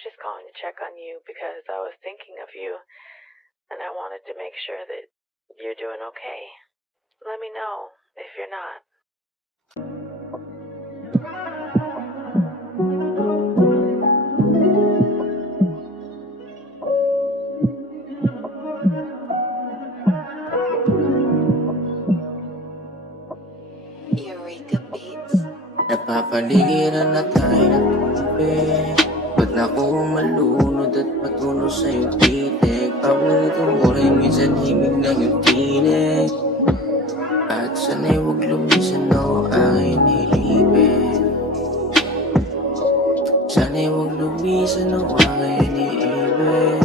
was just calling to check on you because I was thinking of you and I wanted to make sure that you're doing okay. Let me know if you're not. Eureka Beats. Napapaligiran na tayo ng tubig. Ba't na ako malunod at matuno sa'yo titig? Paborito mo rin minsan himig na yung tinig. At sana'y huwag lumisan o aking iniibig. Sana'y huwag lumisan o aking iniibig.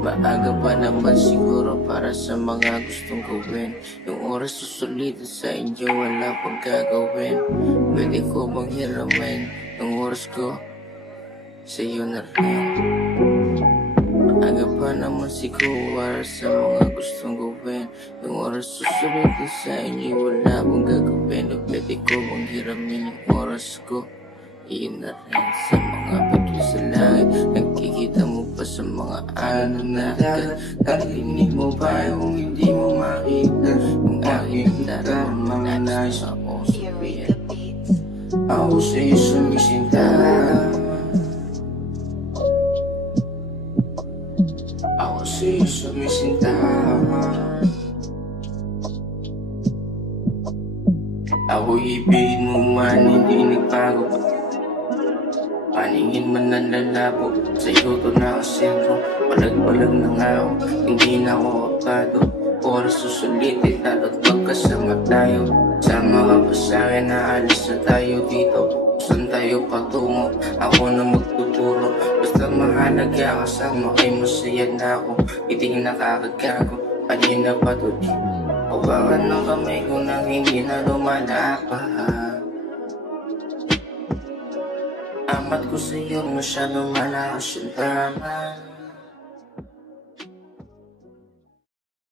Maaga pa naman siguro para sa mga gustong gawin. Yung oras susulitin sa inyo, wala pang gagawin. Pwede ko bang hiramin yung oras ko sa iyo na rin? Maaga pa naman siguro para sa mga gustong gawin. Yung oras susulitin sa inyo, wala pang gagawin. Pwede ko bang hiramin yung oras ko? Iyon na rin sa mga bituin sa langit. Nakikita mo pa sa mga alon na dagat. Narinig mo ba yung hindi mo makita? Yung aking darama na sa puso. Eureka Beats. Ako sa'yo sumisinta. Ako sa'yo sumisinta. Ako ibigin mo man, hindi nagbago. Paningin man ang lalabo, sa'yo to nakasentro. Palag-palag na nga ako, hindi na ako kapado. Oras susulitin, lalo't magkasama tayo. Sama ka pa sa'kin, naalis na tayo dito. Saan tayo patungo, ako na magtuturo. Basta mahalaga kasama kay masaya na ako. Hindi nakakagago, kanina pa to dito. Hawakan ng kamay ko nang hindi na lumalapa. Amat ko sa'yo masyadong malakas yung tama.